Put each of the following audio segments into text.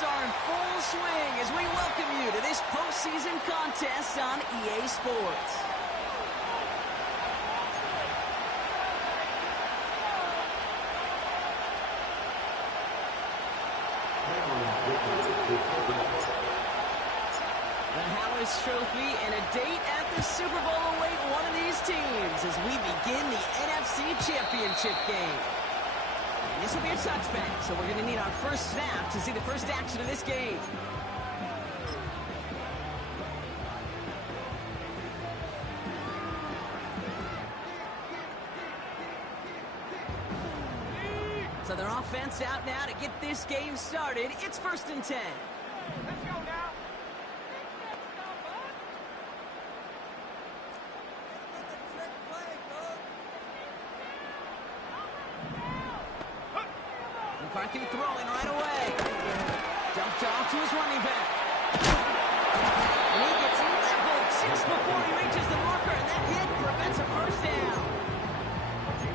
playoffs are in full swing as we welcome you to this postseason contest on EA Sports. The Hallis Trophy and a date at the Super Bowl await one of these teams as we begin the NFC Championship game. And this will be a touchback, so we're going to need our first snap to see the first action of this game. So their offense out now to get this game started. It's 1st and 10. Let's go now. McCarthy throwing right away. Dumped off to his running back. And he gets leveled just before he reaches the marker, and that hit prevents a first down.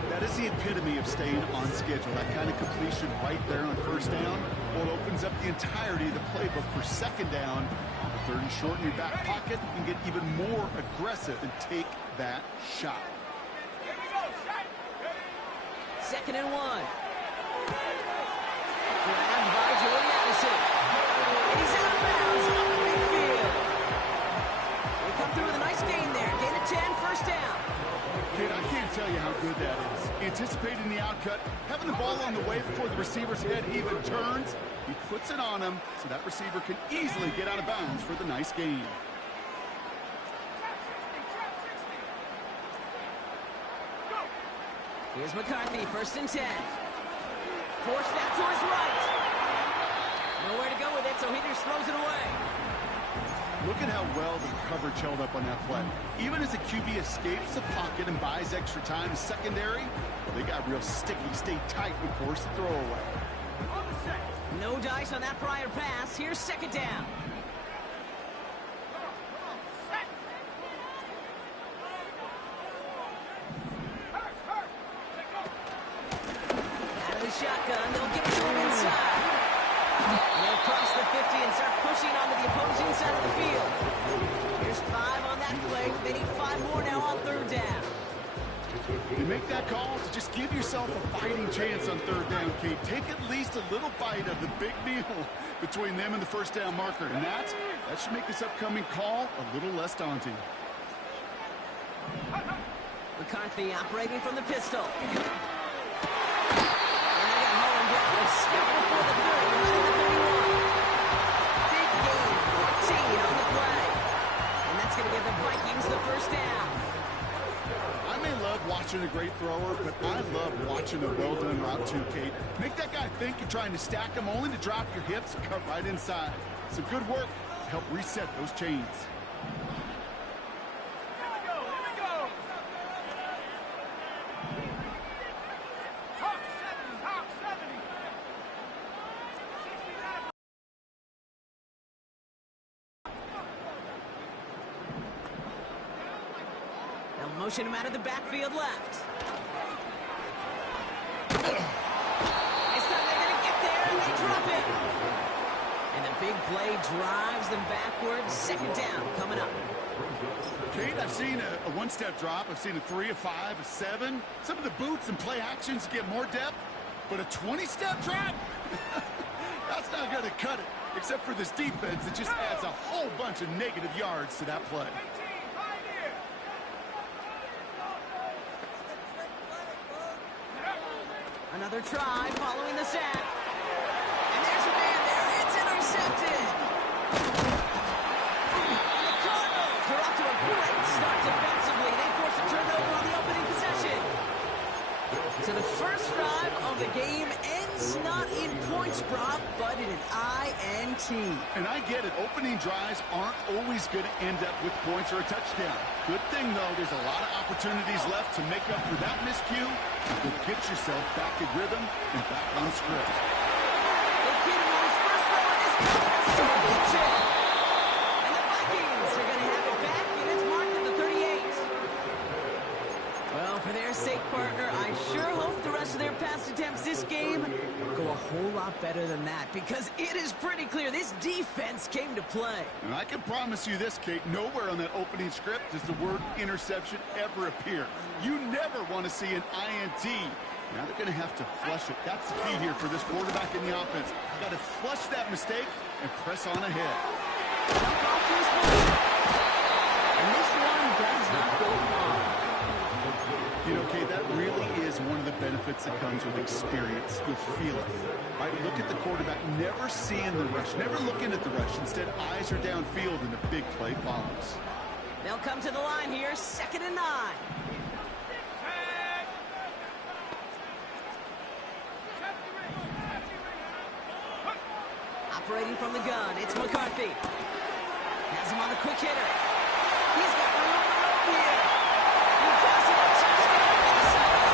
That is the epitome of staying on schedule. That kind of completion right there on 1st down. Well, it opens up the entirety of the playbook for 2nd down. 3rd and short in your back pocket. You can get even more aggressive and take that shot. Here we go. Shot. 2nd and 1. Grabbed by Jordan Addison. He's out of bounds on the midfield. They come through with a nice gain there. Gain of 10, 1st down. Kid, I can't tell you how good that is. Anticipating the outcut, having the ball on the way before the receiver's head even turns. He puts it on him so that receiver can easily get out of bounds for the nice gain. Here's McCarthy, 1st and 10. Forced out to his right. Nowhere to go with it, so he just throws it away. Look at how well the coverage held up on that play. Even as the QB escapes the pocket and buys extra time in secondary, well, they got real sticky, stayed tight and forced the throw away. No dice on that prior pass. Here's 2nd down. Out of the shotgun, they'll give it to him inside. And they'll cross the 50 and start pushing onto the opposing side of the field. Here's 5 on that play. They need 5 more now on 3rd down. You make that call to just give yourself a fighting chance on 3rd down, Kate. Take at least a little bite of the big deal between them and the 1st down marker. And that should make this upcoming call a little less daunting. McCarthy operating from the pistol. And they got Holland down a step before the 30, right at the 31. Big gain, 14 on the play. And that's going to give the Vikings the 1st down. I may love watching a great thrower, but I love watching a well-done route too, Kate. Make that guy think you're trying to stack him only to drop your hips and cut right inside. Some good work to help reset those chains. They'll motion him out of the backfield left. This time they're going to get there, and they drop it. And the big play drives them backwards. 2nd down coming up. Kate, I've seen a one-step drop. I've seen a 3, a 5, a 7. Some of the boots and play actions get more depth, but a 20-step drop? That's not going to cut it, except for this defense. It just adds a whole bunch of negative yards to that play. Another try following the sack. And there's a man there. It's intercepted. And the Cardinals are off to a great start defensively. They force a turnover on the opening possession. So the first drive of the game ends not in points, Brock, but in an INT. And I get it. Opening drives aren't always going to end up with points or a touchdown. Good thing, though, there's a lot of opportunities left to make up for that miscue. You'll get yourself back in rhythm and back on script. They get him on his first throw, and his contest to the pitcher. And the Vikings are going to have it back, and it's marked at the 38. Well, for their sake, partner, I sure hope the rest of their pass attempts this game go a whole lot lot better than that because it is pretty clear this defense came to play. And I can promise you this, Kate, nowhere on that opening script does the word interception ever appear. You never want to see an INT. Now they're going to have to flush it. That's the key here for this quarterback in the offense. Got to flush that mistake and press on ahead. And this one does not go far. You know, Kate, that really is one of the benefits that comes with experience. You'll feel it. Right? Look at the quarterback, never seeing the rush, never looking at the rush. Instead, eyes are downfield and the big play follows. They'll come to the line here, 2nd and 9. Operating from the gun, it's McCarthy. Has him on the quick hitter. He's got room on the road here. He does it. Touchdown, Minnesota.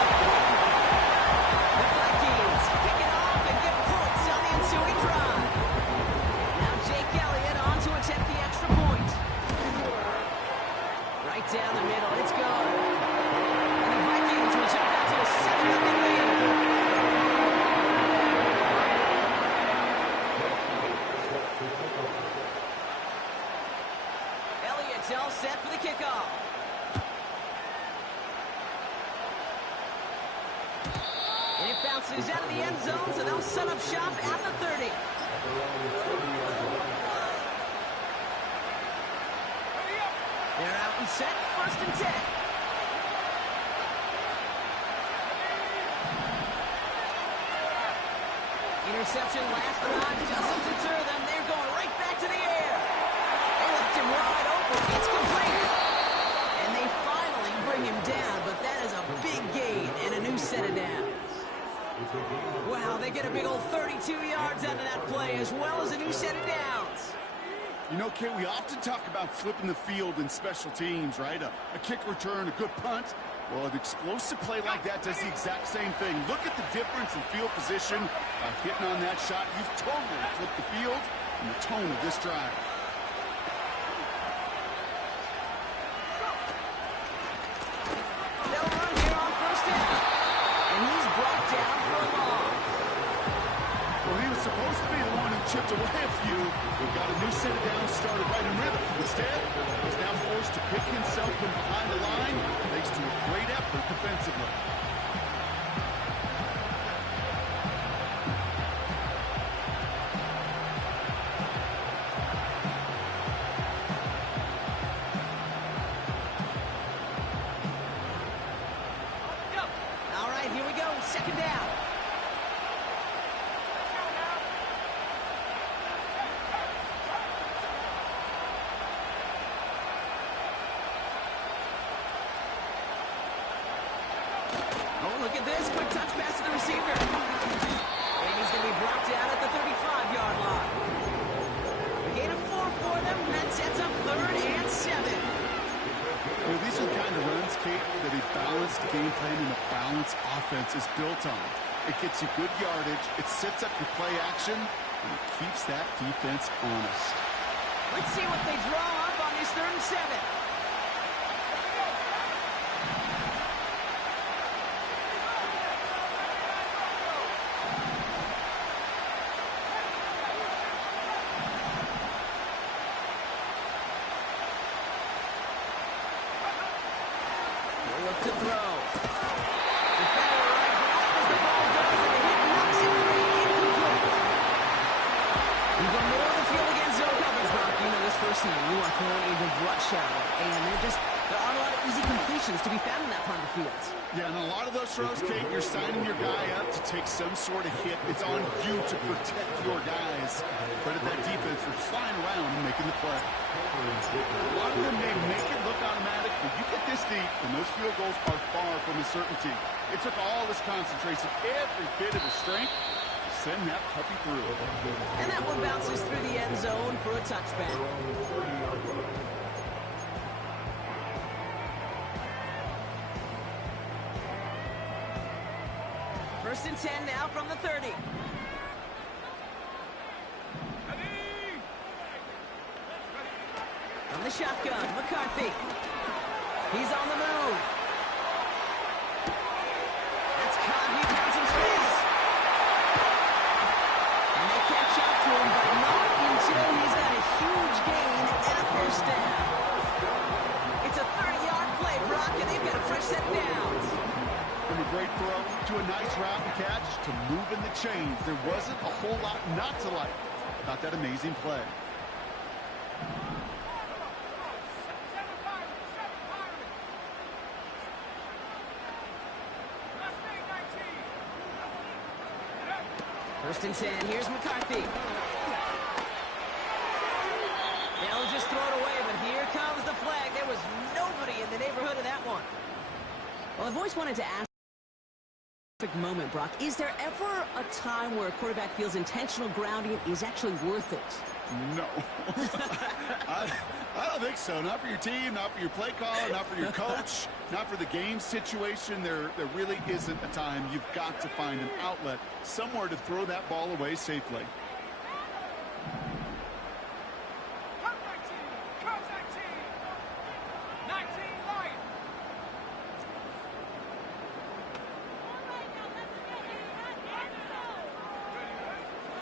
The Vikings pick it off and get points on the ensuing drive. Now Jake Elliott on to attempt the extra point. Right down the middle, it's good. And the Vikings will jump out to a 7-0 lead. Elliott's all set for the kickoff. And it bounces out of the end zone, so they'll set up shop at the 30. They're out and set, 1st and 10. Interception last drive doesn't deter them. They're going right back to the air. They left him wide open. It's complete. And they finally bring him down, but that is a big gain and a new set of downs. Wow, they get a big old 32 yards out of that play as well as a new set of downs. You know, Kate, we often talk about flipping the field in special teams, right? A kick return, a good punt. Well, an explosive play like that does the exact same thing. Look at the difference in field position. By hitting on that shot, you've totally flipped the field and the tone of this drive. They'll run here on 1st down. And he's brought down for a loss. Well, he was supposed to be the one who chipped away a few. We've got a new set of downs started right in rhythm. Instead, he's now forced to pick himself from behind the line thanks to a great effort defensively. All right, here we go. 2nd down. Oh, look at this. Quick touch pass to the receiver. And he's going to be brought down at the 35-yard line. A gain of 4 for them. That sets up 3rd and 7. Well, these are the kind of runs, Kate, that a balanced game plan and a balanced offense is built on. It gets you good yardage, it sets up your play action, and it keeps that defense honest. Let's see what they draw up on this 3rd and 7. Look to throw. Defender arrives right as the ball goes, and the hit knocks it free, incomplete. You go middle of the field against zone coverage, Brock. You know this firsthand. You are throwing a good rush hour, and there aren't a lot of easy completions to be found in that part of the field. Yeah, and a lot of those throws, Kate, you're signing your guy up to take some sort of hit. It's on you to protect your guys. Credit that defense for flying around and making the play. A lot of them may make it look automatic, but you get this deep, and those field goals are far from a certainty. It took all this concentration, every bit of his strength, to send that puppy through. And that one bounces through the end zone for a touchback. First and 10 now from the 30. From the shotgun, McCarthy. He's on the move. That's caught. He found some space. to a nice route and catch to moving the chains. There wasn't a whole lot not to like about that amazing play. First and 10. Here's McCarthy. They'll just throw it away, but here comes the flag. There was nobody in the neighborhood of that one. Well, I've always wanted to ask moment, Brock. Is there ever a time where a quarterback feels intentional grounding is actually worth it? No. I don't think so. Not for your team, not for your play caller, not for your coach, not for the game situation. There really isn't a time. You've got to find an outlet, somewhere to throw that ball away safely.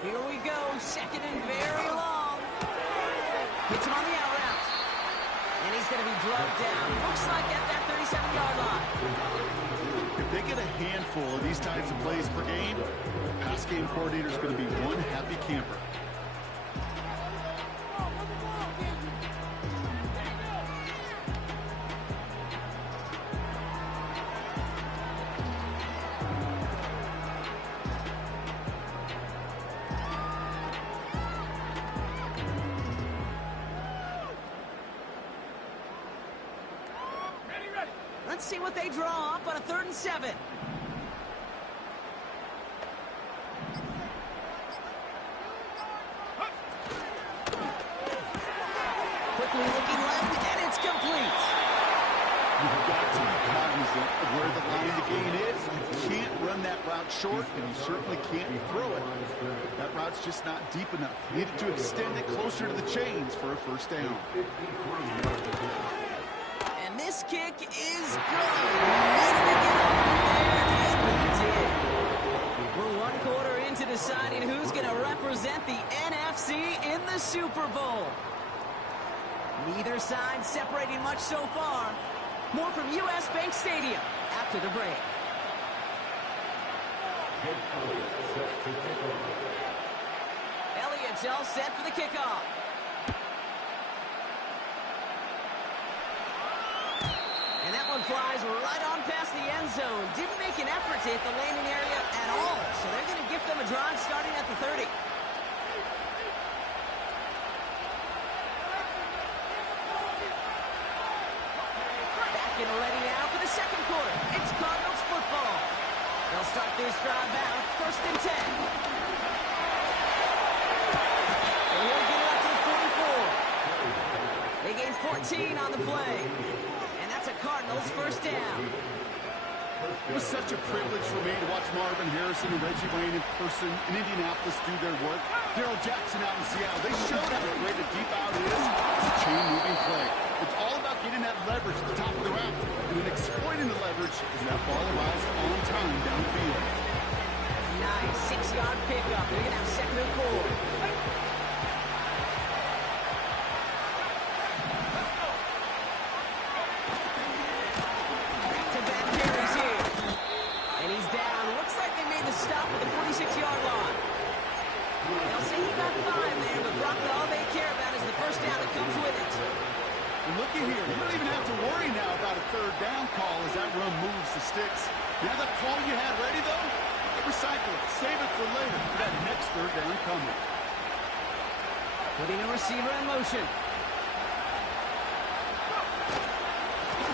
Here we go, second and very long. Hits him on the out route. And he's going to be drugged down. Looks like at that 37-yard line. If they get a handful of these types of plays per game, the pass game coordinator is going to be one happy camper. Let's see what they draw up on a 3rd and 7. Quickly looking left, and it's complete. You've got to be cognizant of where the line of gain is. You can't run that route short, and you certainly can't throw it. That route's just not deep enough. You needed to extend it closer to the chains for a first down. And this kick is good. He needed to get off there, and he did. We're 1 quarter into deciding who's going to represent the NFC in the Super Bowl. Neither side separating much so far. More from U.S. Bank Stadium after the break. Elliott's all set for the kickoff. And that one flies right on past the end zone. Didn't make an effort to hit the landing area at all. So they're going to give them a drive starting at the 30. Back and ready now for the second quarter. It's Cardinals football. They'll start this drive out 1st and 10. And he'll get it up to the 44. They gain 14 on the play. That's a Cardinals first down. It was such a privilege for me to watch Marvin Harrison and Reggie Wayne in person in Indianapolis do their work. Darrell Jackson out in Seattle. They showed how great a deep out is. It's a chain-moving play. It's all about getting that leverage at the top of the route. And then exploiting the leverage as that ball arrives on time downfield. Nice 6-yard pickup. They're going to have 2nd and 4. Stop at the 46-yard line. They'll say he got 5 there, but Brock, all they care about is the first down that comes with it. And looky here, you don't even have to worry now about a 3rd down call as that run moves the sticks. Now that call you had ready, though, recycle it, save it for later for that next 3rd down coming. Putting a receiver in motion.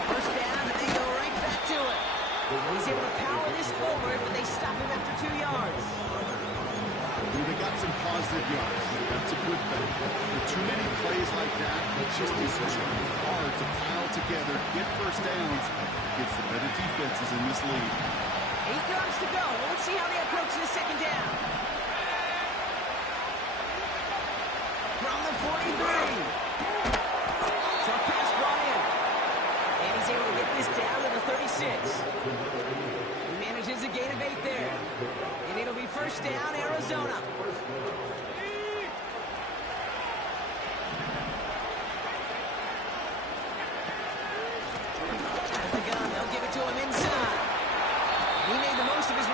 First down, and they go right back to it. He's able to power this forward, but they stop him after 2 yards. They got some positive yards. That's a good thing. With too many plays like that, it just is too hard to pile together, get first downs against the better defenses in this league. 8 yards to go. Well, let's see how they approach this 2nd down. From the 43. Short pass brought in. And he's able to get this down to the 36. He manages a gain of 8 there. And it'll be first down, Arizona. Out of the gun, they'll give it to him inside. And he made the most of his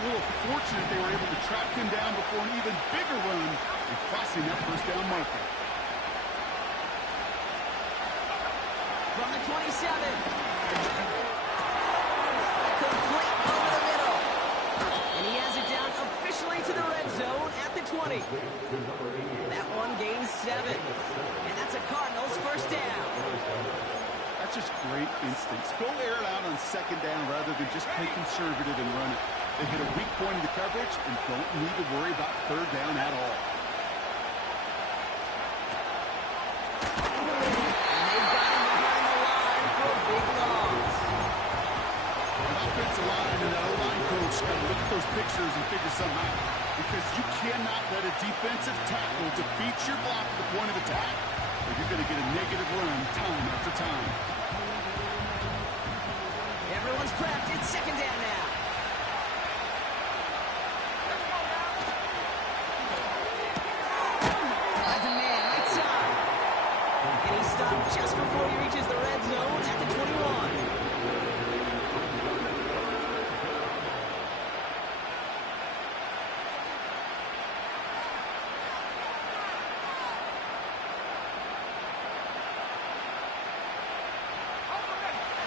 a little fortunate they were able to track him down before an even bigger run and crossing that first down marker. From the 27. Complete over the middle. And he has it down officially to the red zone at the 20. That one gains 7. And that's a Cardinals first down. That's just great instincts. Go air it out on second down rather than just play conservative and run it. They hit a weak point in the coverage and don't need to worry about third down at all. And they've got him behind the line for a big loss. An offensive line and that O-line coach got to look at those pictures and figure something out. Because you cannot let a defensive tackle defeat your block at the point of attack, or you're going to get a negative run time after time. Everyone's prepped. It's second down now. Finds a man right side. And he's stopped just before he reaches the red zone at the 21.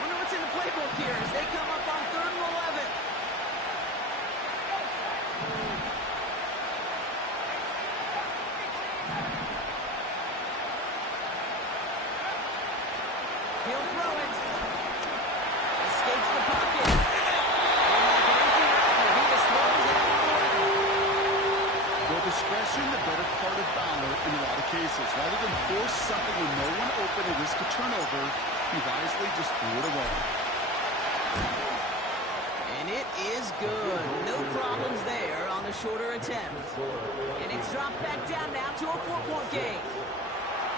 Wonder what's in the playbook here as they come up on 3rd and 11. He'll throw it. Escapes the pocket. And like an empty wrapper, he just throws it away. Well, discretion, the better part of valor in a lot of cases. Rather than force something with no one open and risk a turnover, he wisely just threw it away. And it is good. No problems there on the shorter attempt. And it's dropped back down now to a 4-point game.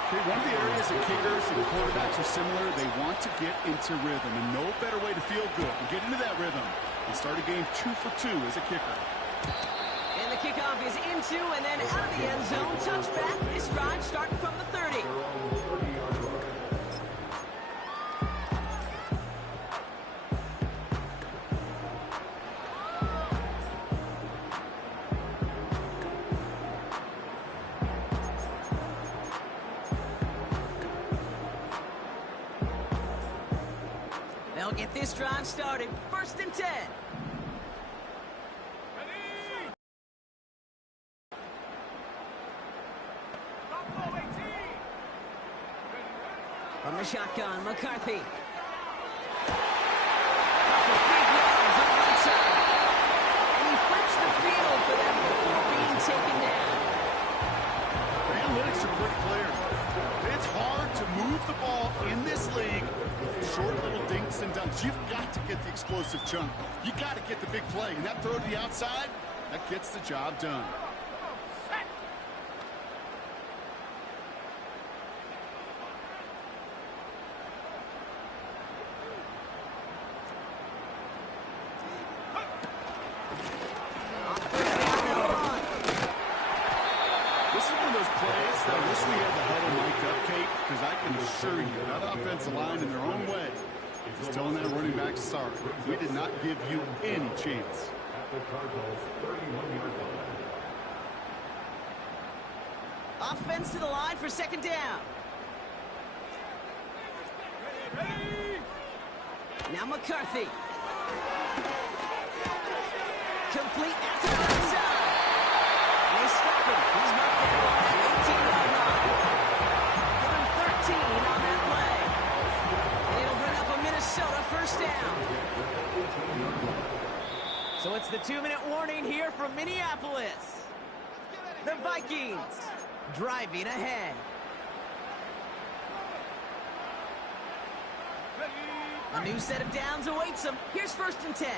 Okay, one of the areas that kickers and quarterbacks are similar, they want to get into rhythm, and no better way to feel good and get into that rhythm and start a game 2 for 2 as a kicker. And the kickoff is into and then out of the end zone. Touchback. This drive starting from the 30. They'll get this drive started. 1st and 10. From the shotgun, McCarthy. For 3 yards on the right side. And he flips the field for them before being taken down. The analytics are pretty clear. It's hard to move the ball in this league with short little dinks and dunks. You've got to get the explosive chunk. You got to get the big play. And that throw to the outside, that gets the job done. I wish we had the huddle mic'd up, Kate, because I can assure you that offensive line in their own way is telling that running back, sorry, we did not give you any chance. Offense to the line for 2nd down. Now McCarthy. Complete out to the right side. And they stop him. He's marked down on that 18-yard line. Give him 13 on that play. And it'll bring up a Minnesota first down. So it's the 2-minute warning here from Minneapolis. The Vikings driving ahead. A new set of downs awaits them. Here's 1st and 10.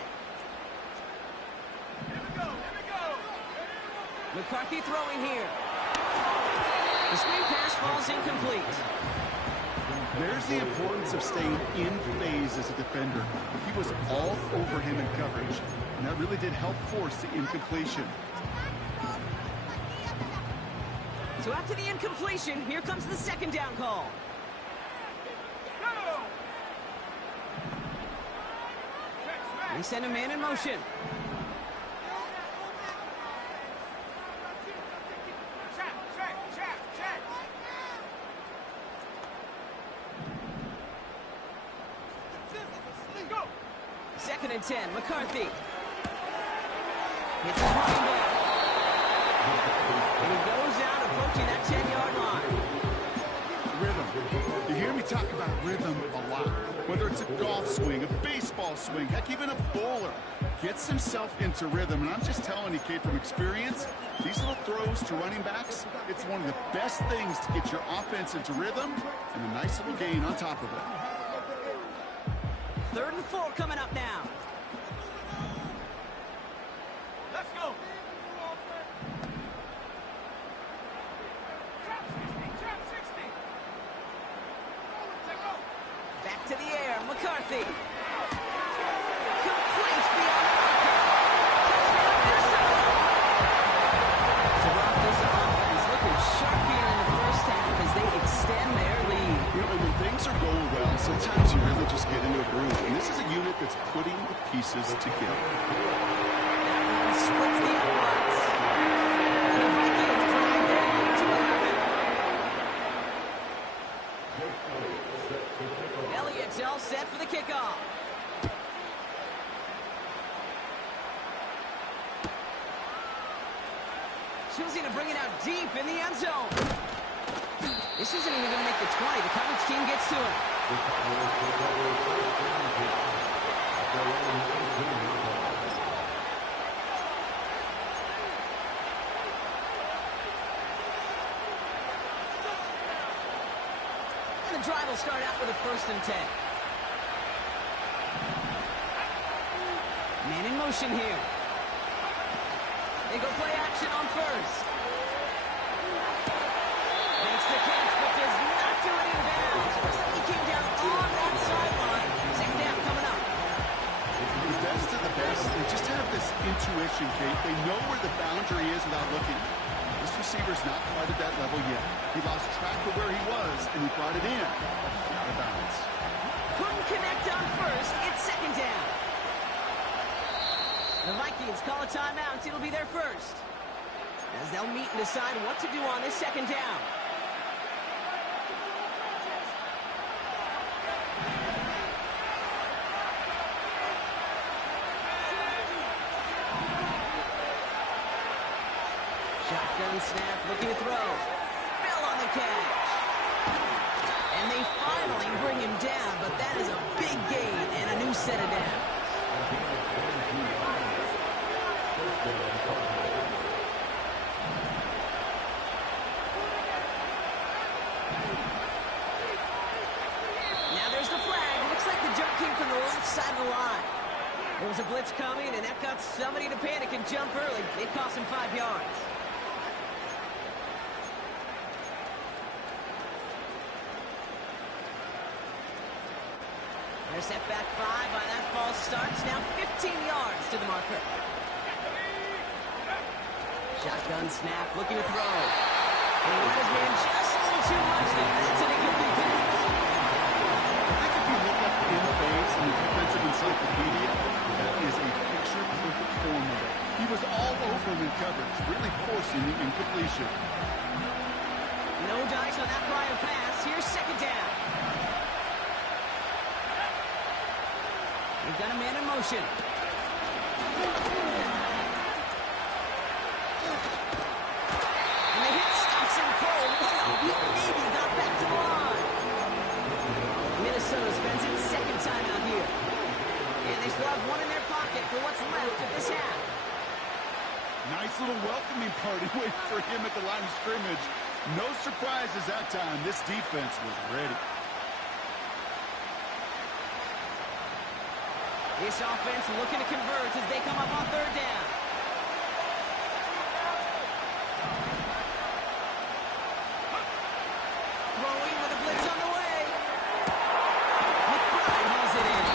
McCarthy throwing here. The screen pass falls incomplete. There's the importance of staying in phase as a defender. He was all over him in coverage, and that really did help force the incompletion. So after the incompletion, here comes the 2nd down call. They send a man in motion. and 10. McCarthy. It's his running back. And he goes out approaching that 10-yard line. Rhythm. You hear me talk about rhythm a lot. Whether it's a golf swing, a baseball swing, heck, even a bowler gets himself into rhythm. And I'm just telling you, Kate, from experience, these little throws to running backs, it's one of the best things to get your offense into rhythm and a nice little gain on top of it. 3rd and 4 coming up now. Let's go. Trap 60. Let's go. Back to the air. McCarthy. Complete beyond the marker. Touchdown, Minnesota. To rock this offense, looking sharp here in the first half as they extend their lead. You know, when things are going well, sometimes you really just get into a groove. And this is a unit that's putting the pieces together. That one splits the uprights. And the Vikings drive their lead to 11. Elliott's all set for the kickoff. Choosing to bring it out deep in the end zone. This isn't even going to make the 20. The coverage team gets to it. And the drive will start out with a 1st and 10. Man in motion here. They go play action on 1st. Makes the catch, but does not do it in bounds. Looks like he came down on that sideline. 2nd down coming up. The best of the best, they just have this intuition, Kate. They know where the boundary is without looking. This receiver's not quite at that level yet. He lost track of where he was, and he brought it in. Out of bounds. Couldn't connect on 1st. It's 2nd down. The Vikings call a timeout. It'll be their 1st. As they'll meet and decide what to do on this 2nd down. Shotgun snap, looking to throw. Fell on the catch. And they finally bring him down, but that is a big gain and a new set of downs. Now there's the flag. Looks like the jump came from the left side of the line. There was a blitz coming, and that got somebody to panic and jump early. It cost him 5 yards. They're set back 5 by that false start. Now 15 yards to the marker. Shotgun snap, looking to throw. And he let his man just a little too much there. That's an incomplete pass. I think if you look up in phase in the defensive encyclopedia, that is a picture-perfect formula. He was all over him in coverage, really forcing the incompletion. No dice on that prior pass. Here's 2nd down. They've got a man in motion. And the hit stops him cold. Maybe got back to the line. Minnesota spends its 2nd time out here. And they still have one in their pocket for what's left of this half. Nice little welcoming party waiting for him at the line of scrimmage. No surprises that time. This defense was ready. This offense looking to convert as they come up on 3rd down. Throwing with a blitz on the way. McBride hauls it in.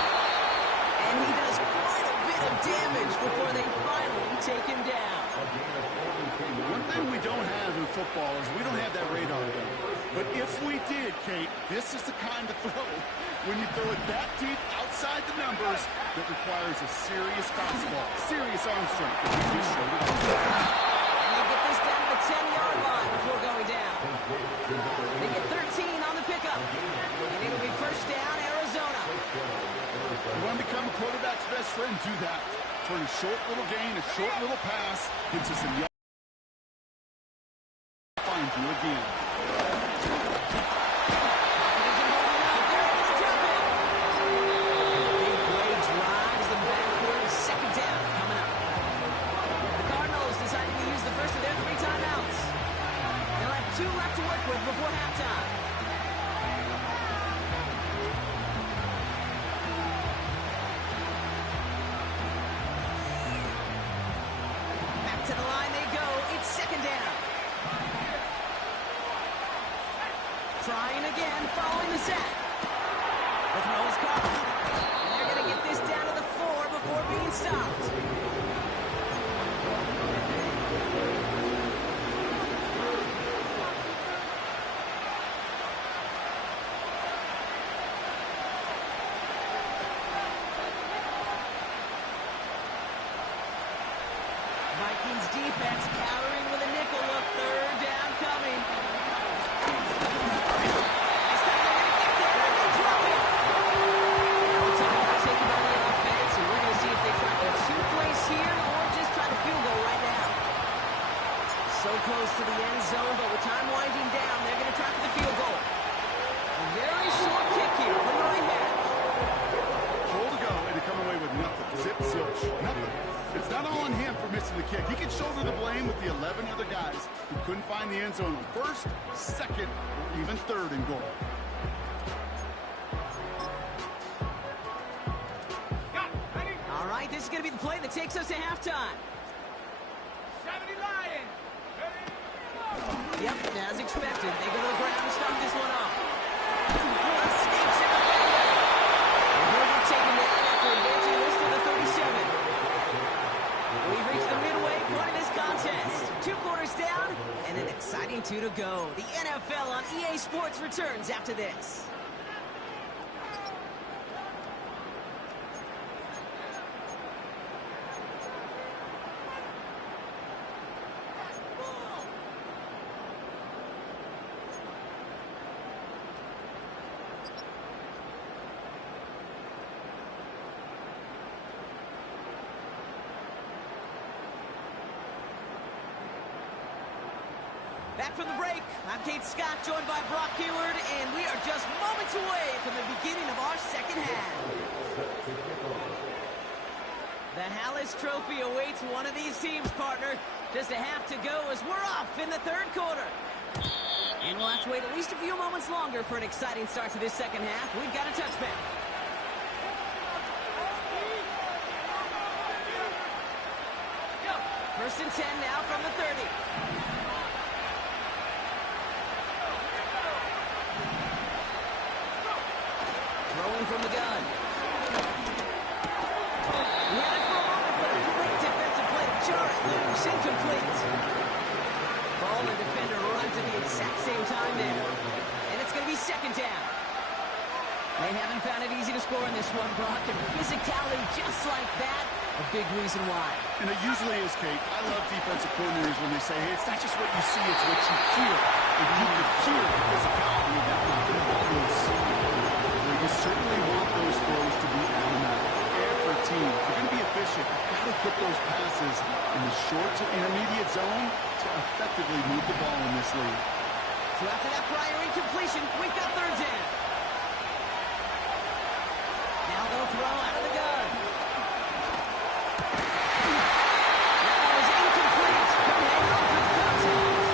And he does quite a bit of damage before they finally take him down. One thing we don't have in football is we don't have that radar gun. But if we did, Kate, this is the kind of throw, when you throw it that deep outside the numbers, that requires a serious fastball, serious arm strength. And he just showed it off. And they get this down to the 10-yard line before going down. They get 13 on the pickup. And it'll be 1st down, Arizona. You want to become a quarterback's best friend, Gets us some yards. Find you again. Big play drives them backward. Second down coming up. The Cardinals deciding to use the first of their 3 timeouts. They'll have 2 left to work with before halftime. Back to the line they go. It's second down. Trying again, following the sack. The throw is caught. And they're going to get this down to the 4 before being stopped. Vikings defense countering with a nickel look. Third down coming. This time they're going to get there and they'll drop it. Now a timeout taken by the offense, and we're going to see if they try for 2 plays here or just try to field goal right now. So close to the end zone, but with time winding down, they're going to try for the field goal. A very short kick here from the right hash. Goal to go, and to come away with nothing. Zip, zilch, nothing. It's not all on him for missing the kick. He can shoulder the blame with the 11 other guys who couldn't find the end zone on first, second, or even third and goal. All right, this is going to be the play that takes us to halftime. 70 Lions. Yep, as expected, they go to the ground to start this one off. Escapes it. And he'll be taken down after advancing this to the 37. We've reached the midway point of this contest. 2 quarters down, and an exciting 2 to go. The NFL on EA Sports returns after this. Back from the break, I'm Kate Scott, joined by Brock Heward, and we are just moments away from the beginning of our second half. The Hallis Trophy awaits one of these teams, partner. Just a half to go as we're off in the 3rd quarter. And we'll have to wait at least a few moments longer for an exciting start to this second half. We've got a touchback. First and 10 now from the 30. Throwing from the gun. We had it for a moment, but a great defensive play to jar it loose. Incomplete. Ball and defender runs at the exact same time there. And it's going to be second down. They haven't found it easy to score in this one, Brock. And physicality just like that, a big reason why. And it usually is, Kate. I love defensive coordinators when they say, hey, it's not just what you see, it's what you hear. And you can hear the physicality of that knocking the ball loose. You certainly want those throws to be automatic. And for a team, if you're going to be efficient, you've got to put those passes in the short to intermediate zone to effectively move the ball in this league. So after that prior incompletion, we've got third down. Now they'll throw out of the gun. That ball is incomplete. Hang on to the contact.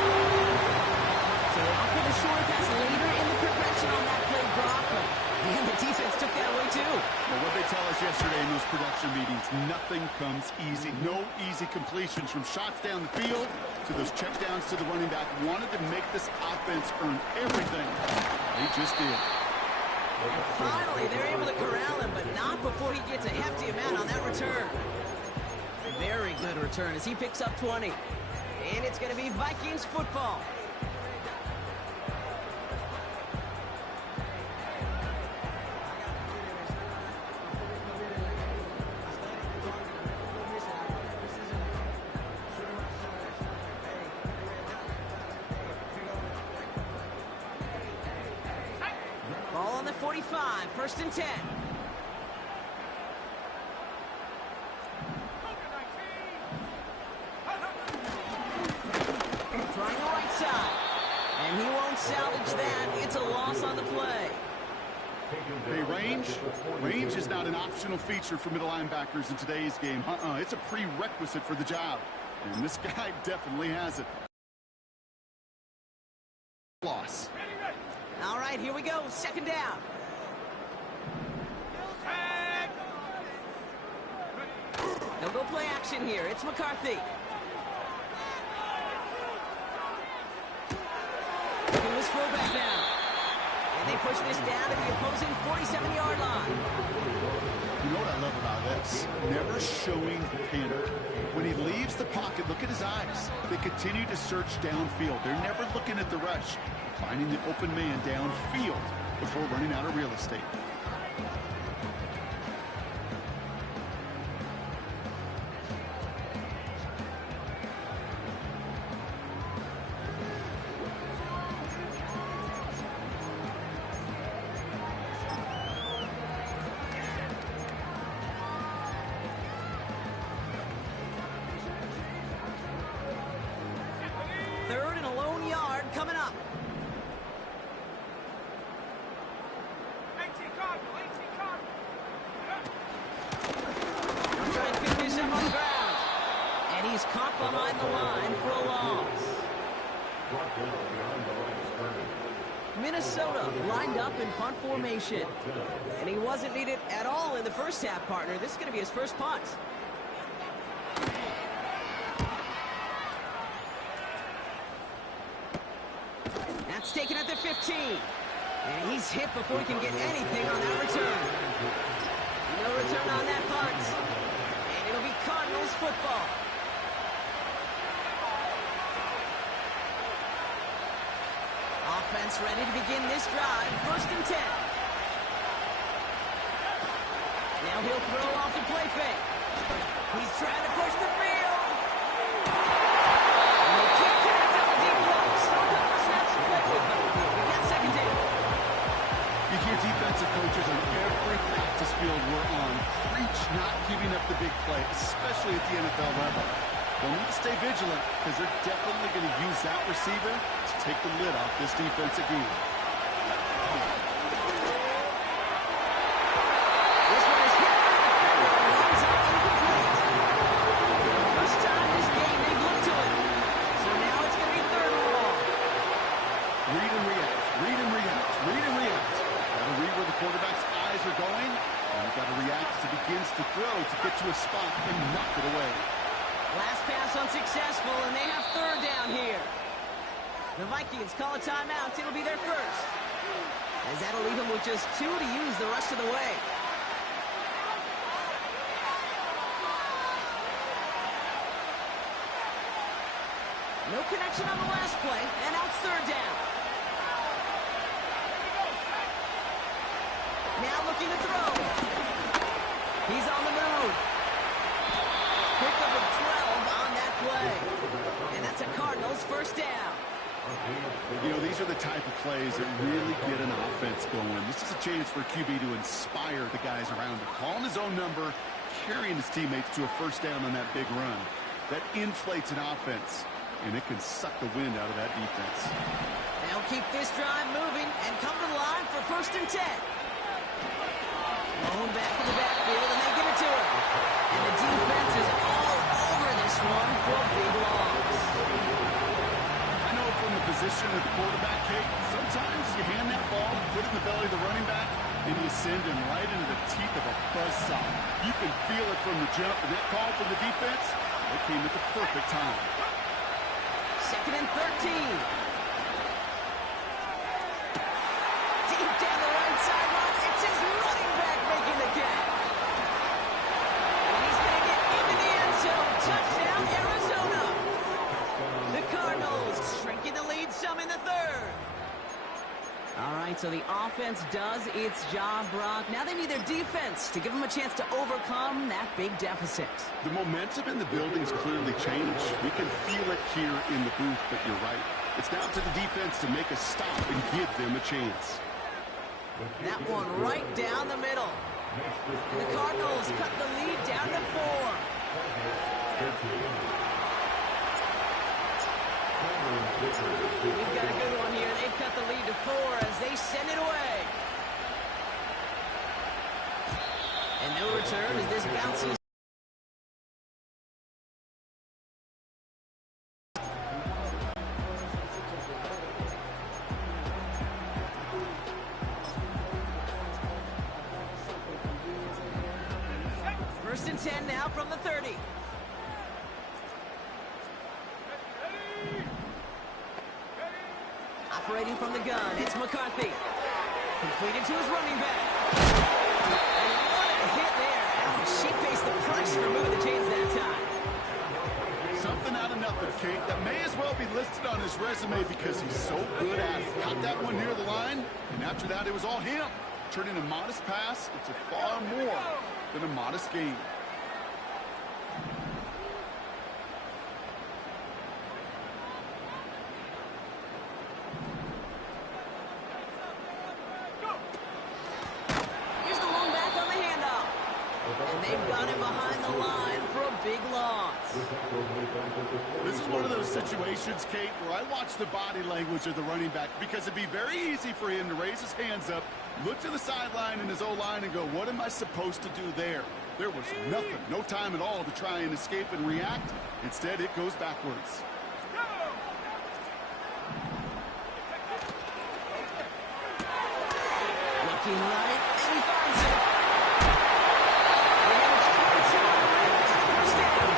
So they offer the short pass later in the progression on that play, Brock. But man, the defense took that away too. Well, what they tell us yesterday in those production meetings, nothing comes easy. No easy completions from shots down the field to those checkdowns to the running back. Wanted to make this offense earn everything. They just did. And finally, they're able to corral him, but not before he gets a hefty amount on that return. Very good return as he picks up 20. And it's going to be Vikings football. Ball on the 45, first and 10. salvage that. It's a loss on the play. Hey, range is not an optional feature for middle linebackers in today's game. It's a prerequisite for the job. And this guy definitely has it. Loss. All right, here we go. Second down. They'll go play action here. It's McCarthy. Look at his fullback now. And they push this down to the opposing 47-yard line. You know what I love about this? Never showing panic. When he leaves the pocket, look at his eyes. They continue to search downfield. They're never looking at the rush. They're finding the open man downfield before running out of real estate. Third and a lone yard coming up. 18 Cardinal. They'll try and pick this up on the ground. And he's caught behind the line for a loss. Minnesota lined up in punt formation. And he wasn't needed at all in the first half, partner. This is going to be his first punt. That's taken at the 15. And he's hit before he can get anything on that return. No return on that punt. And it'll be Cardinals football. Offense ready to begin this drive. First and 10. Now he'll throw off the play fake. He's trying to push the field. And they can't connect on the deep block. Still a couple of snaps to play with. We got second down. You hear defensive coaches on every practice field we're on preach not giving up the big play, especially at the NFL level. They'll need to stay vigilant because they're definitely going to use that receiver to take the lid off this defense again. This one is hit by the defender and runs out incomplete. First time this game they've looked to it. So now it's going to be third and long. Read and react, read and react, read and react. Got to read where the quarterback's eyes are going, and you've got to react as he begins to throw to get to a spot and knock it away. Last pass unsuccessful, and they have third down here. The Vikings call a timeout. It'll be their first. As that'll leave them with just 2 to use the rest of the way. No connection on the last play, and now it's third down. Now looking to throw. He's on the move. Pickup of 12 on that play. And that's a Cardinals first down. You know, these are the type of plays that really get an offense going. This is a chance for QB to inspire the guys around him. Calling his own number, carrying his teammates to a first down on that big run. That inflates an offense, and it can suck the wind out of that defense. They'll keep this drive moving and come to the line for first and 10. Blown back in the backfield, and they give it to him. And the defense is all over this one for a big loss. I know from the position of the quarterback, Kate, sometimes you hand that ball, put it in the belly of the running back, and you send him right into the teeth of a buzzsaw. You can feel it from the jump, and that call from the defense, it came at the perfect time. Second and 13. Deep down the right sideline, it's his running back making the catch. And he's going to get into the end zone. Touchdown, Arizona. The Cardinals shrinking the lead some in the third. All right, so the offense does its job, Brock. Now they need their defense to give them a chance to overcome that big deficit. The momentum in the building's clearly changed. We can feel it here in the booth, but you're right. It's down to the defense to make a stop and give them a chance. That one right down the middle. And the Cardinals cut the lead down to 4. We've got a good one here. They've cut the lead to 4 as they send it away. And no return as this bounces. First and 10 now from the 30. Operating from the gun, it's McCarthy. Completed to his running back. And what a hit there. Ouch, she faced the price for moving the chains that time. Something out of nothing, Kate. That may as well be listed on his resume because he's so good at it. Caught that one near the line, and after that, it was all him. Turning a modest pass into far more than a modest gain. Here's the lone back on the handoff. And they've got him behind the line for a big loss. This is one of those situations, Kate, where I watch the body language of the running back because it'd be very easy for him to raise his hands up, look to the sideline in his O-line and go, what am I supposed to do there? There was nothing, no time at all to try and escape and react. Instead, it goes backwards. Looking right, and he finds it. And it's 22 on the way. First down.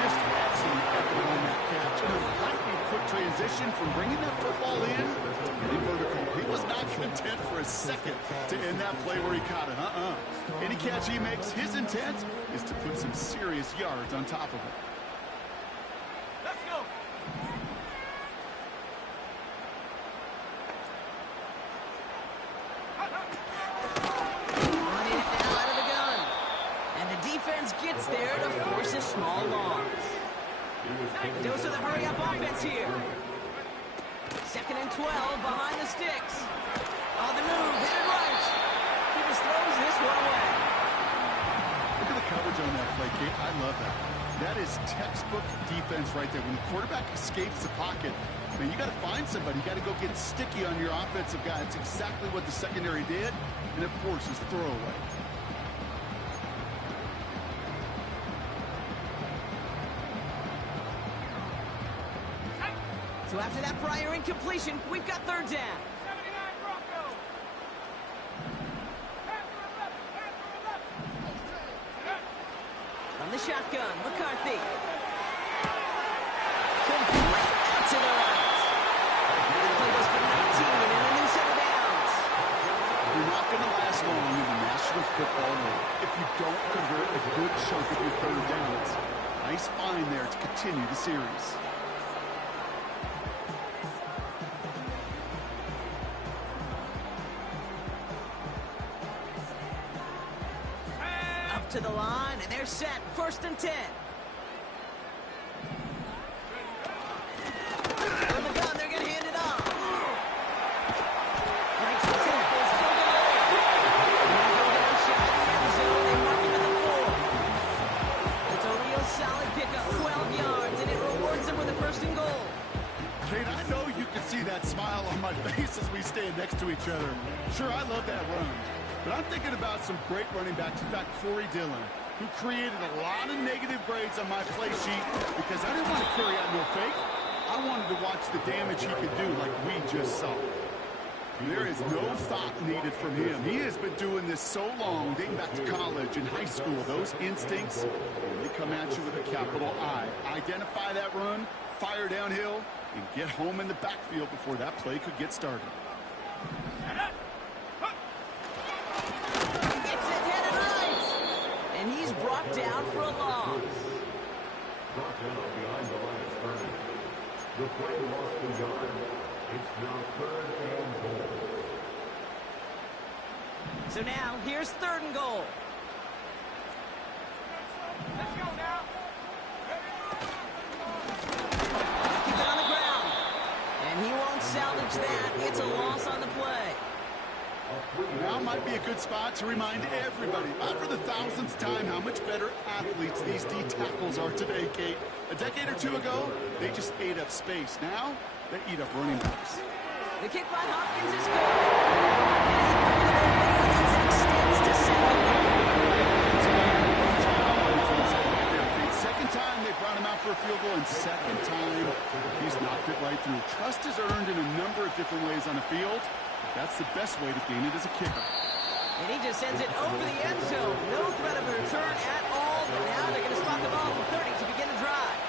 Just excellent effort on that catch. And a lightning quick transition from bringing that football in to getting vertical. He was not content for a second to end that play where he caught it. Any catch he makes, his intent is to put some serious yards on top of it. Let's go. Running it now out of the gun. And the defense gets there to force a small loss. A dose of the hurry-up offense here. 2nd and 12 behind the sticks. On the move, headed right. He just throws this one away. Look at the coverage on that play, Kate. I love that. That is textbook defense right there. When the quarterback escapes the pocket, man, you got to find somebody. You got to go get sticky on your offensive guy. It's exactly what the secondary did, and it forces the throwaway. So after that prior incompletion, we've got 3rd down. 79 Broncos. From the shotgun, McCarthy. Complete out to the right. The play goes for 19 and a new set of downs. You're not going to last long in the National Football League if you don't convert a good chunk of your 3rd downs. Nice find there to continue the series. Up to the line, and they're set. 1st and 10. From the gun, they're going to hand it off. Breaks the tackles, still going to go down shy of the end zone. They mark him at the 4. It's a real solid pickup, 12 yards, and it rewards him with a 1st and goal. Kate, I know you can see that smile on my face as we stand next to each other. Sure, I love that run. But I'm thinking about some great running backs. In fact, Corey Dillon, who created a lot of negative grades on my play sheet because I didn't want to carry out no fake. I wanted to watch the damage he could do like we just saw. There is no thought needed from him. He has been doing this so long, dating back to college and high school. Those instincts, they come at you with a capital I. Identify that run, fire downhill, and get home in the backfield before that play could get started. And he's brought down for a loss. Brought down behind the line of scrimmage. The play lost the yard. It's now 3rd and goal. So now, here's 3rd and goal. Let's go now. Keep it on the ground. And he won't salvage that. It's a loss on the play. Now might be a good spot to remind everybody, not for the 1000th time, how much better athletes these D tackles are today, Kate. A decade or two ago, they just ate up space. Now, they eat up running backs. The kick by Hopkins is good. And extends to 7. Second time they brought him out for a field goal, and second time he's knocked it right through. Trust is earned in a number of different ways on the field. That's the best way to gain it as a kicker. And he just sends it over the end zone. No threat of a return at all. But now they're going to spot the ball at the 30 to begin the drive.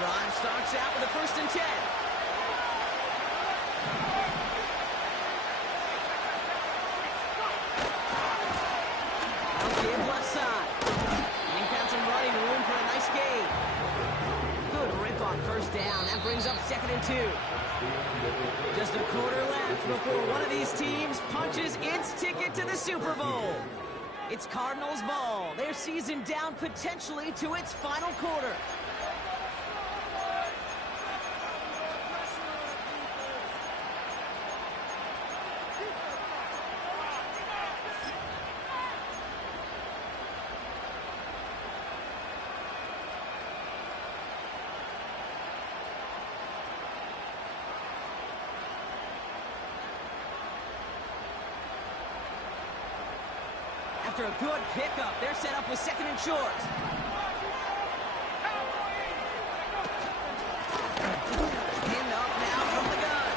Drive starts out with a 1st and 10. Left side. And he found some running room for a nice gain. Good rip on 1st down. That brings up 2nd and 2. Just a quarter left before one of these teams punches its ticket to the Super Bowl. It's Cardinals ball. Their season down potentially to its final quarter. After a good pickup, they're set up with 2nd and short. Pinned up now from the gun.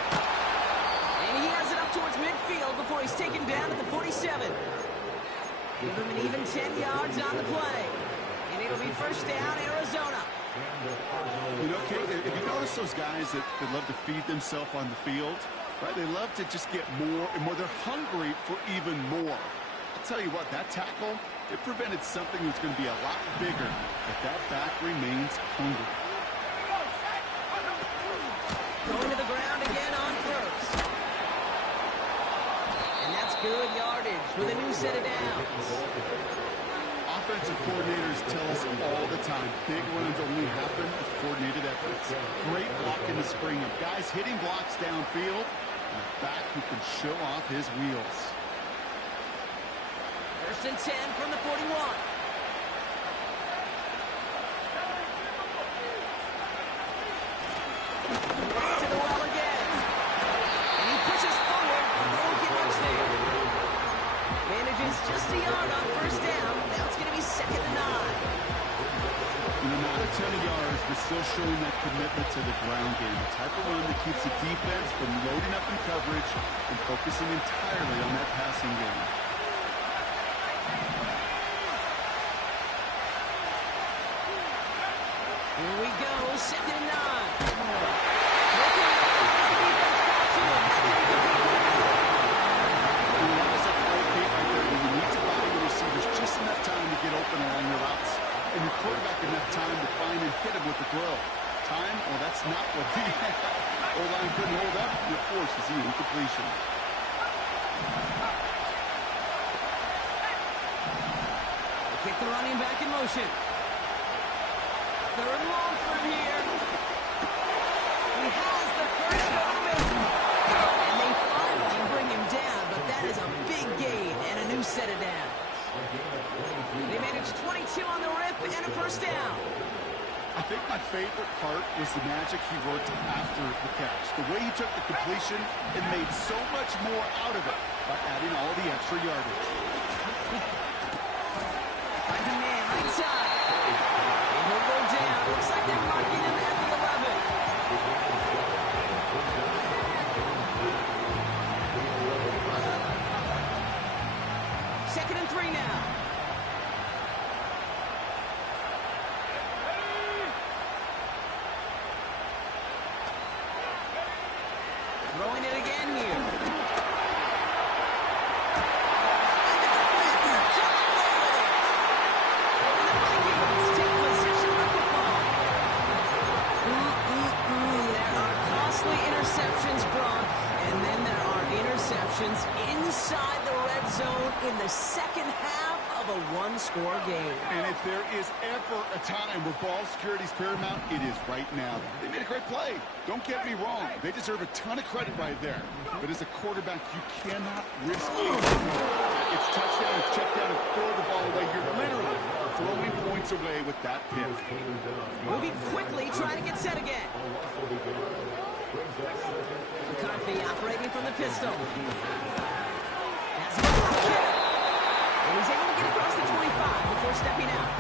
And he has it up towards midfield before he's taken down at the 47. Give him an even 10 yards on the play. And it'll be 1st down, Arizona. You know, Kate, if you notice those guys that love to feed themselves on the field, right? They love to just get more and more. They're hungry for even more. I'll tell you what, that tackle, it prevented something that's going to be a lot bigger, but that back remains hungry. Going to the ground again on 1st. And that's good yardage with a new set of downs. Offensive coordinators tell us all the time, big runs only happen with coordinated efforts. Great blocking to spring up. Guys hitting blocks downfield, and a back who can show off his wheels. 1st and 10 from the 41. Back to the well again. And he pushes forward, but they don't get much there. Manages just a yard on 1st down. Now it's going to be 2nd and 9. Not a ton of yards, but still showing that commitment to the ground game. The type of run that keeps the defense from loading up in coverage and focusing entirely on that passing game. Here we go, 2nd and 9. Just enough time to get open along your routes, and your quarterback enough time to find and hit him with the throw. Time? Well, that's not what the O-line couldn't hold up. Your force is the incompletion. They kick the running back in motion. 3rd and long for him here. He has the first moment. And they finally bring him down, but that is a big gain and a new set of downs. They managed 22 on the rip and a 1st down. I think my favorite part was the magic he worked after the catch. The way he took the completion and made so much more out of it by adding all the extra yardage. Finds a man right side. And he'll go down. Looks like they're marking him at the 11. 2nd and 3 now. Throwing it again here. And the Vikings take possession of the football. There are costly interceptions, Brock, and then there are interceptions possessions inside the red zone in the second half of a one-score game. And if there is ever a time where ball security is paramount, it is right now. They made a great play. Don't get me wrong. They deserve a ton of credit right there. But as a quarterback, you cannot risk anything. It's touchdown, it's check down, and throw the ball away. You're literally throwing points away with that pick. Moving quickly, trying to get set again. McCarthy operating from the pistol. That's a block kick. And he's able to get across the 25 before stepping out.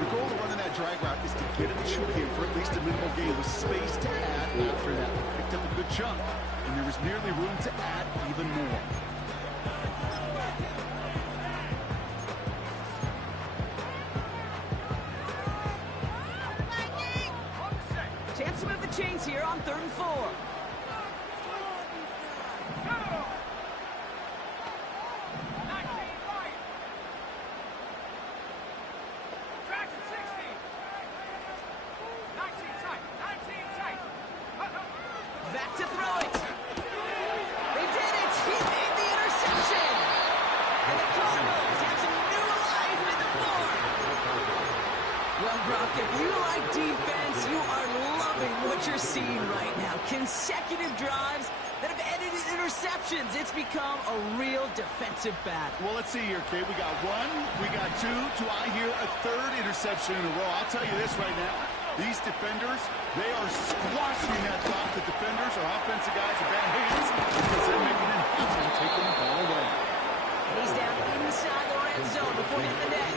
The goal of running that drag route is to get him to shoot him for at least a minimal gain with space to add after that. Picked up a good chunk, and there was nearly room to add even more. Chance to move the chains here on 3rd and 4. Back to throw it. They did it. He made the interception. And the Cardinals have some new life in the form. Well, Brock, if you like defense, you are loving what you're seeing right now. Consecutive drives that have ended in interceptions. It's become a real defensive battle. Well, let's see here, Kate. We got one, we got two, to I hear a third interception in a row. I'll tell you this right now. These defenders, they are squashing that thought that defenders or offensive guys are bad hands because they're making it happen, taking the ball away. And he's down inside the red zone before hitting the net.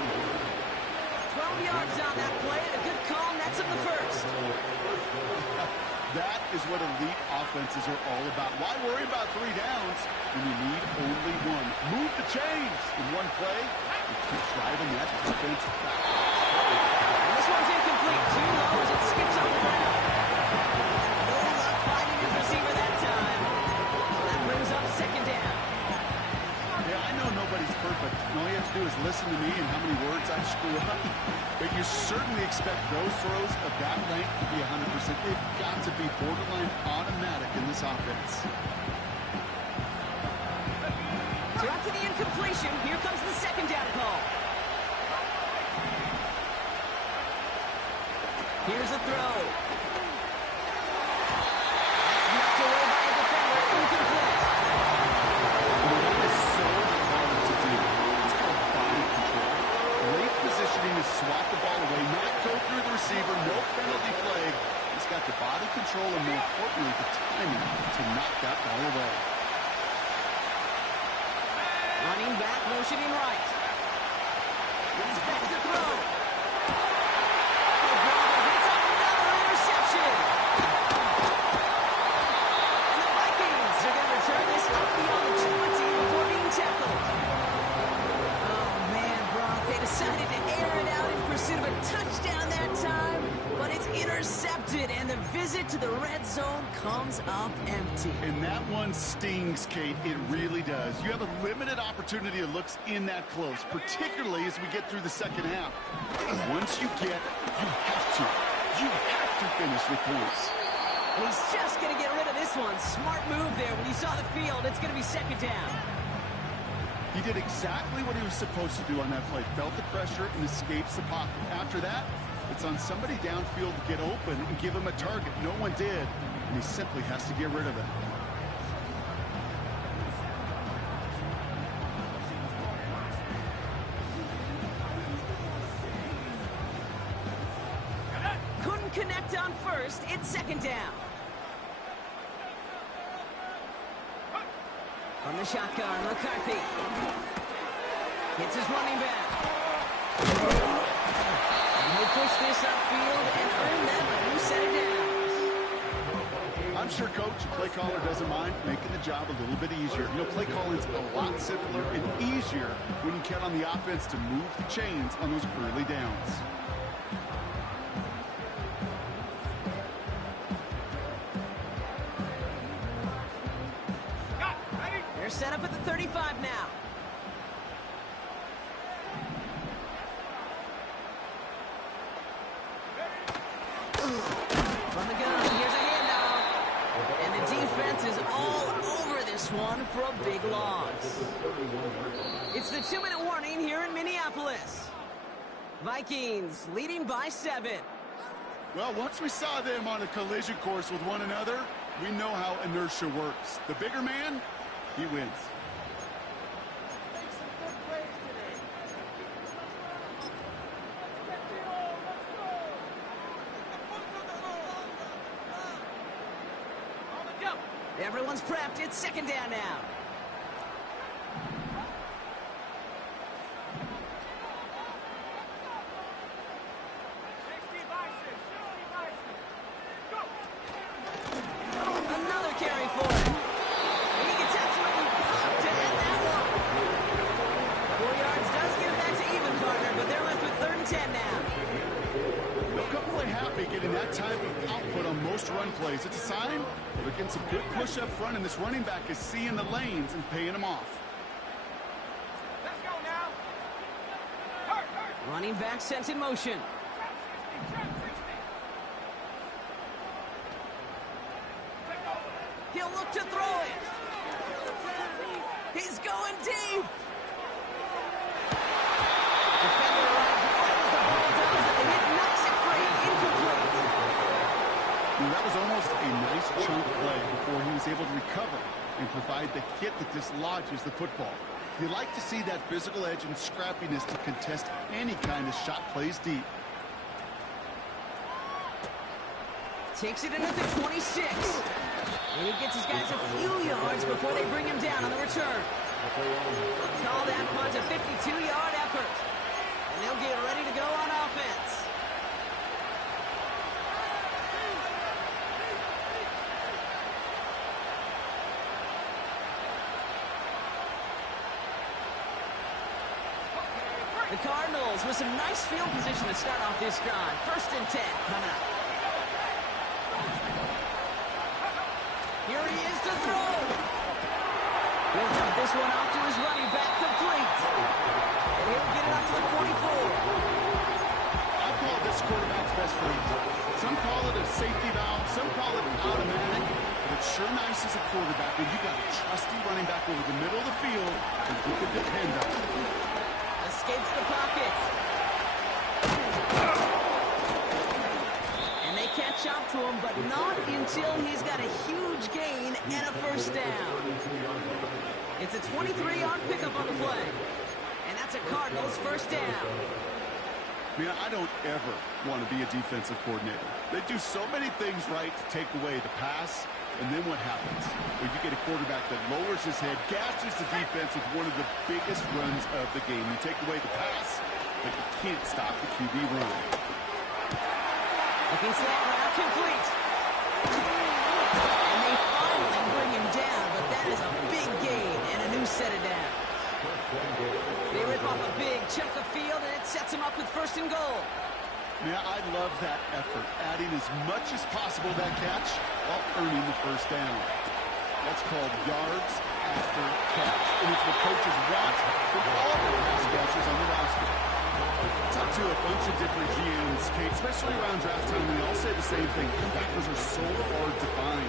12 yards on that play, and a good call, nets him the first. That is what elite offenses are all about. Why worry about 3 downs when you need only one? Move the chains in one play and keep driving that defense back. And this one's incomplete. Too low as it skips off the ground. No luck finding his receiver that time. So that brings up 2nd down. Yeah, I know nobody's perfect. All you have to do is listen to me and how many words I screw up. But you certainly expect those throws of that length to be 100%. They've got to be borderline automatic in this offense. So after the incompletion, here comes the 2nd down call. Here's a throw. That's knocked away by a defender. Incomplete. That is so hard to do. It's called body control. Great positioning to swat the ball away, not go through the receiver, no penalty flag. He's got the body control and, more importantly, the timing to knock that ball away. Running back, motioning right. He's back to throw. Decided to air it out in pursuit of a touchdown that time, but it's intercepted, and the visit to the red zone comes up empty. And that one stings, Kate. It really does. You have a limited opportunity to look in that close, particularly as we get through the second half. Once you get, you have to finish with points. And he's just going to get rid of this one. Smart move there. When you saw the field, it's going to be 2nd down. He did exactly what he was supposed to do on that play. Felt the pressure and escapes the pocket. After that, it's on somebody downfield to get open and give him a target. No one did, and he simply has to get rid of it. Couldn't connect on first. It's 2nd down. From the shotgun, McCarthy. Hits his running back. And he'll push this upfield and earn them a new set of downs. I'm sure Coach, play caller, doesn't mind making the job a little bit easier. You know, play calling's a lot simpler and easier when you count on the offense to move the chains on those early downs. They're set up at the 35 now. From the gun, here's a handoff. And the defense is all over this this one for a big loss. It's the 2-minute warning here in Minneapolis. Vikings leading by 7. Well, once we saw them on a collision course with one another, we know how inertia works. The bigger man, he wins. Make some good plays today. On the jump. Everyone's prepped. It's second down now. Another carry for him. And he gets absolutely pumped to end that one. 4 yards does get him back to even, partner, but they're left with 3rd and 10 now. They'll come away happy getting that type of output on most run plays. It's a sign they're getting some good push up front, and this running back is seeing the lanes and paying them off. Let's go now. Hurt. Running back sent in motion. Trap 60. He'll look to throw it. He's going deep. Defender arrives right as the ball does, and the hit knocks it free, incomplete. That was almost a nice chunk play before he was able to recover and provide the hit that dislodges the football. You like to see that physical edge and scrappiness to contest any kind of shot plays deep. Takes it in at the 26. And he gets his guys a few yards before they bring him down on the return. Call that punt a 52-yard effort. And they'll get ready to go on offense. The Cardinals with some nice field position to start off this drive. 1st and 10 coming up. Here he is to throw. He'll dump this one off to his running back, complete. And he'll get it up to the 44. I call this quarterback's best friend. Some call it a safety valve, some call it automatic. But it's sure nice as a quarterback when you got a trusty running back over the middle of the field and you can depend on. Escapes the pocket. Catch up to him, but not until he's got a huge gain and a 1st down. It's a 23-yard pickup on the play. And that's a Cardinals 1st down. Man, I don't ever want to be a defensive coordinator. They do so many things right to take away the pass, and then what happens? Well, you get a quarterback that lowers his head, gashes the defense with one of the biggest runs of the game. You take away the pass, but you can't stop the QB run. Looking slant route complete. And they finally bring him down, but that is a big gain and a new set of downs. They rip off a big chunk of field, and it sets him up with 1st and goal. Yeah, I love that effort, adding as much as possible to that catch while earning the 1st down. That's called yards after catch, and it's what coaches want from all the pass catchers on the roster. Talk to a bunch of different GMs, Kate, especially around draft time, and they all say the same thing. Linebackers are so hard to find.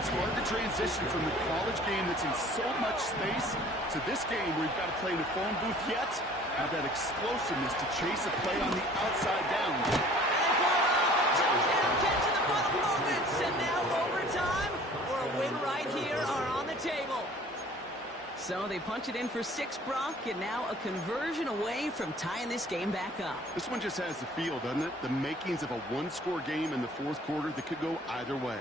It's hard to transition from the college game that's in so much space to this game where you've got to play in a phone booth, yet have that explosiveness to chase a play on the outside down. And they pull it off, a touchdown catch in the final moments, and now overtime or a win right here are on the table. So they punch it in for 6, Brock, and now a conversion away from tying this game back up. This one just has the feel, doesn't it? The makings of a one-score game in the 4th quarter that could go either way.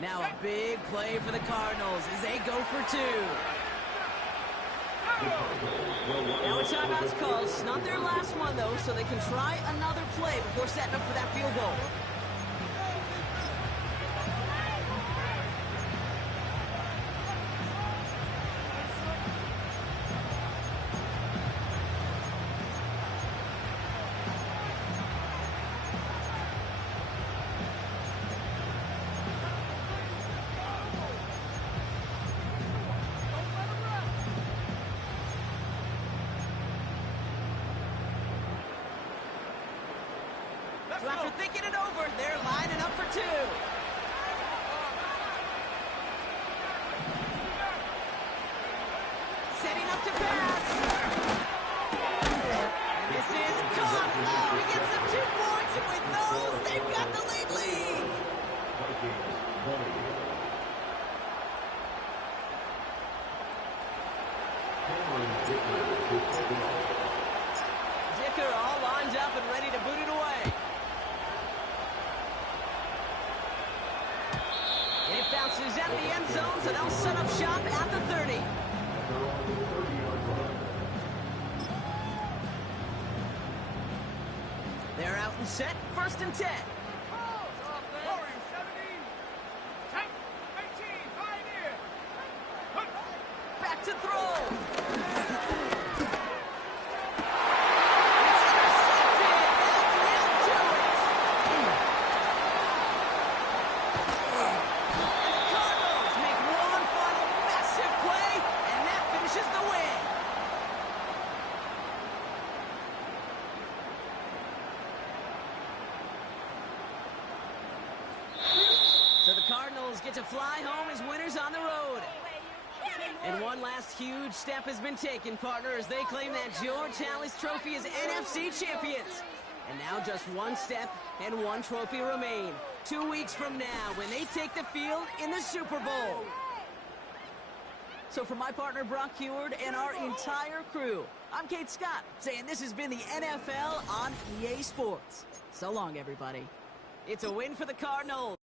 Now a big play for the Cardinals as they go for 2. Now a timeout's called. It's not their last one, though, so they can try another play before setting up for that field goal. So after thinking it over, they're lining up for two. Setting up to pass. And this is caught. Oh, he gets them 2 points, and with those, they've got the lead. Dicker all lined up and ready to boot it away. It bounces out of the end zone, so they'll set up shop at the 30. They're out and set, 1st and 10. Back to throw. It's intercepted. They'll do it. And the Cardinals make one final massive play, and that finishes the win. So the Cardinals get to fly home as winners on the road. And one last huge step has been taken, partner, as they claim that George Halas Trophy as NFC champions. And now just one step and one trophy remain. 2 weeks from now when they take the field in the Super Bowl. So for my partner Brock Heward and our entire crew, I'm Kate Scott saying this has been the NFL on EA Sports. So long, everybody. It's a win for the Cardinals.